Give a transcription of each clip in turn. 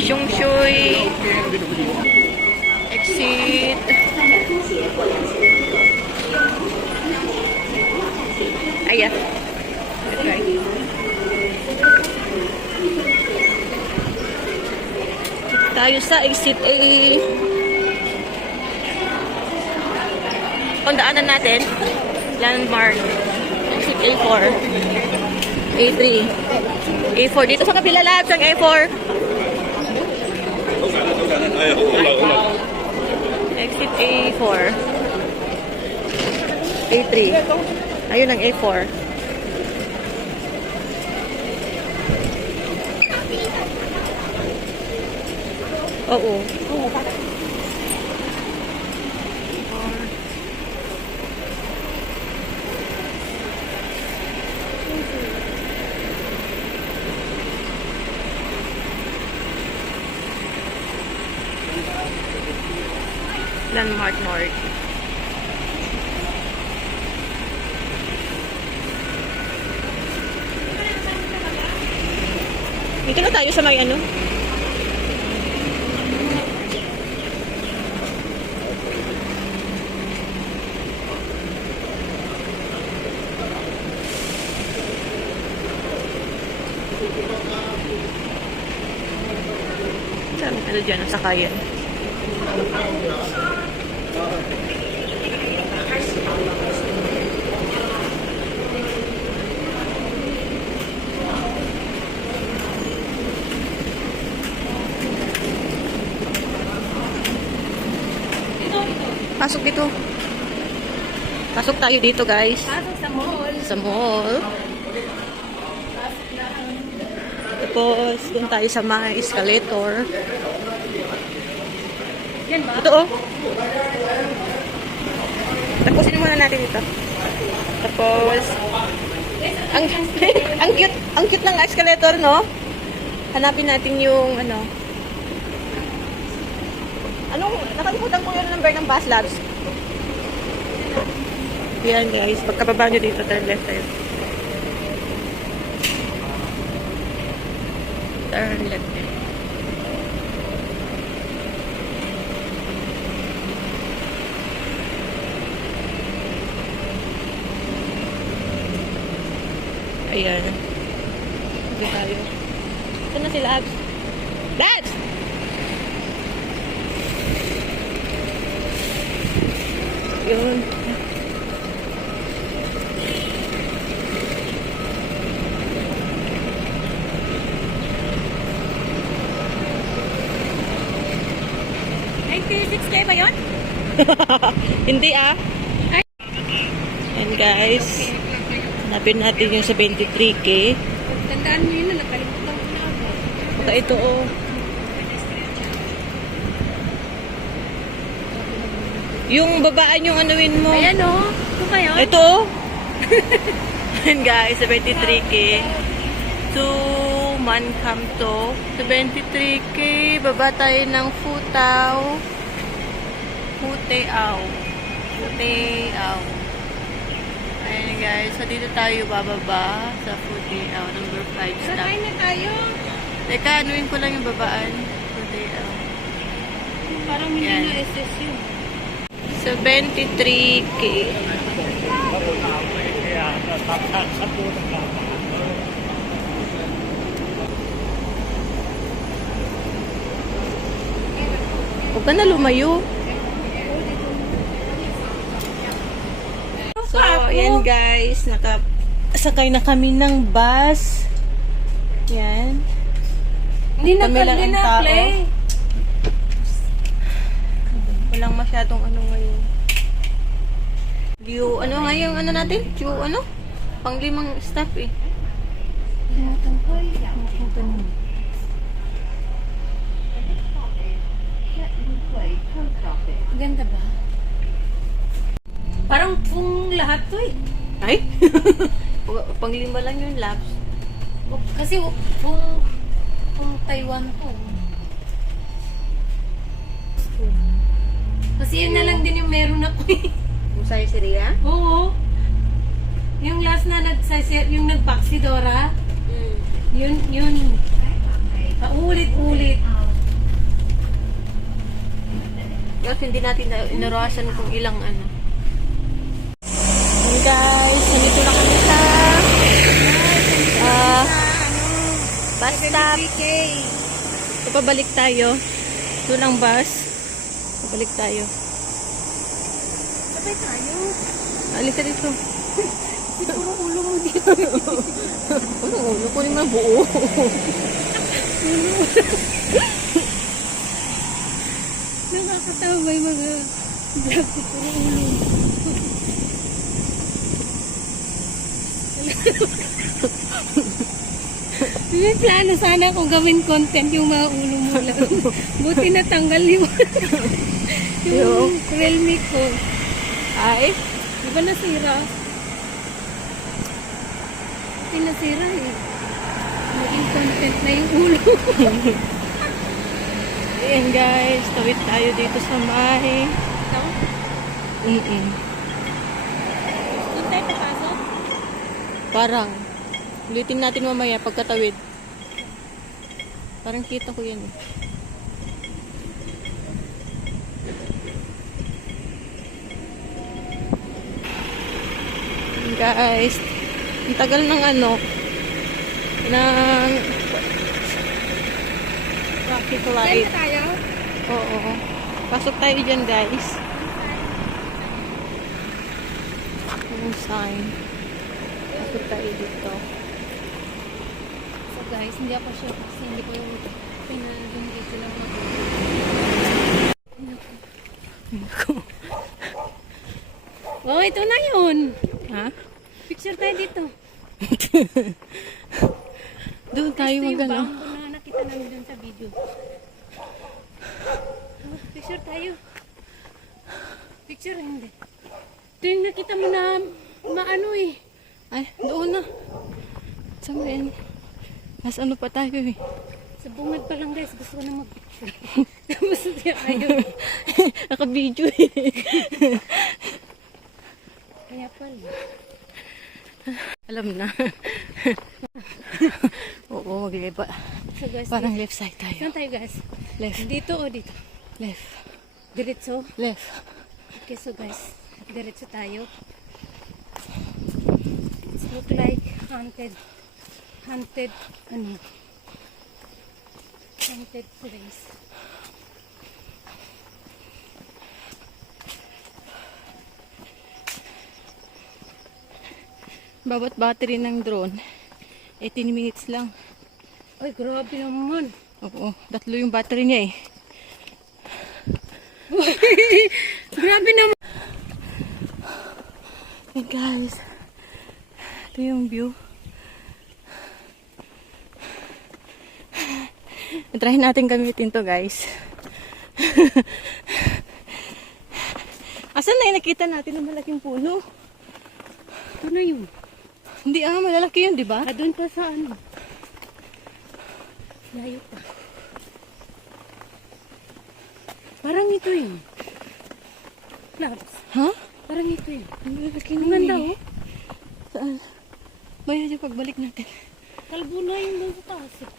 Shung Shui. Exit. Ayan. Okay. Tayo sa exit A. Pagdaanan natin, landmark. Exit A4. A3. A4. Dito sa kabila lahat ng A4. Exit A4. A3. Ayun ang A4. Oo. Landmark North. Dito na tayo sa may ano. Saan ano dyan ang sakayan? Pasok dito. Pasok tayo dito, guys. Pasok sa mall. Sa mall. Tapos, dun tayo sa mga escalator. Yan ba? Ito, oh. Tapusin muna natin ito. Tapos, ang cute ng escalator, no? Hanapin natin yung, ano. Nakalimutan ko yung number ng bus labs. Yan, guys. Pagkababa nyo dito, turn left tayo. Turn left. Ayan. Hindi tayo. Saan na si Labs? Labs! Yun. $96K ba yun? Hindi ah. And guys, hanapin natin yung sa 23K. Tandaan mo yun na, nakalimutan ko na ako. Baka ito oh. Yung babaan yung anuin mo. Ayan o. Ito ba yun? Ito oh. And guys, sa 23K. Man come to 73K. Baba tayo ng Futao. Futeao. Ayan guys, so dito tayo bababa sa Futeao, number 5 stop. Sakay na tayo. Teka, anuin ko lang yung babaan. Futeao. Parang hindi Yan. na SS yun. 73K. Huwag ka na lumayo. So, ayan guys. Nakasakay na kami ng bus. Yan. Hindi na Kami lang ang tao. play. Walang masyadong ano ngayon. Ano nga yung ano natin? Ano? Panglimang staff eh. Ganda ba? Parang pung lahat to eh. Ay? Panglima lang yung labs. Kasi pung Taiwan to. Kasi yun na lang din yung meron ako eh. Musay Syria? Oo. Yung last na yung nagpaksi Dora, yun, paulit-ulit. Kasi hindi natin inarasan kung ilang ano. Hey guys, nandito na kami sa bus stop. So, pabalik tayo. Doon ang bus. Pabalik tayo. Sabay tayo. Alis ka dito. Puro ulo mo dito. Ano ulo? Kunin mo ang buo. Nakakatawa ba yung mga vlog ko? Puro ulo. May plano sana kung gawin content yung mga ulo mo lang. Buti natanggal yung realme ko. Ay? Di ba nasira? Hindi nasira eh. Naging content na yung ulo. Ayan guys, tawid tayo dito sa may... Ito? Doon tayo papasok? Parang. Ulitin natin mamaya pagkatawid. Parang kita ko yan. Guys, ang tagal ng ano, ng traffic light. Saan tayo? Oo. Pasok tayo dyan guys. Yung sign. Pasok tayo dito. So guys, hindi ako sure kasi hindi ko yung pinag-dito lang mag Oh, ito na yun. Ha? Picture tayo dito. Doon tayo Ito yung magano. bamboo na nakita namin dun sa video. Oh, picture tayo. Picture hindi. Ito yung nakita mo na maano eh. Ay, doon na. Saan ba yan? Nas ano pa tayo eh. Sa bungad pa lang guys, gusto ko na mag-picture. Tapos ayaw. Naka-video eh. Kaya pala. Alam na. Oo, mag-iba. So guys, Parang left side tayo. saan tayo guys? Left. Dito o dito? Left. Diretso? Left. Okay, so guys, diretso tayo. It look like haunted. Haunted, ano? Haunted place. Bawat battery ng drone, 18 minutes lang. Ay, grabe naman. Oo, 3 yung battery niya eh. Grabe naman. Hey guys, ito yung view. Try natin gamitin to guys. Asan na yung nakita natin ng malaking puno? Ito na yun. Hindi malalaki yun, di ba? Doon pa sa ano. Layo pa. Parang ito yun. Labs. Ha? Parang ito yun. Ang malalaki Ang nun ganda eh. oh. Saan? Maya yung pagbalik natin. Kalbo na yung doon sa taas eh.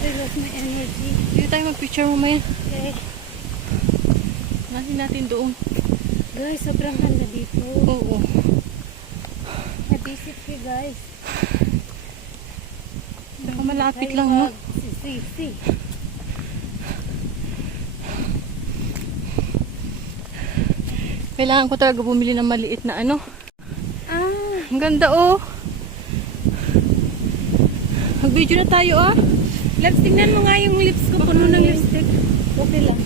I lost my energy. Dito tayo mag-picture mamaya. Okay. Natin doon. Guys, sobrang ganda dito. Oo. Na-visit ko guys. Saka malapit lang, no? Si. Kailangan ko talaga bumili ng maliit na ano. Ah, Ang ganda oh. Mag-video na tayo ah. Labs, tingnan mo nga yung lips ko. Puno ng lipstick. Okay lang.